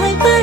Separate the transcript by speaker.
Speaker 1: 爱吧。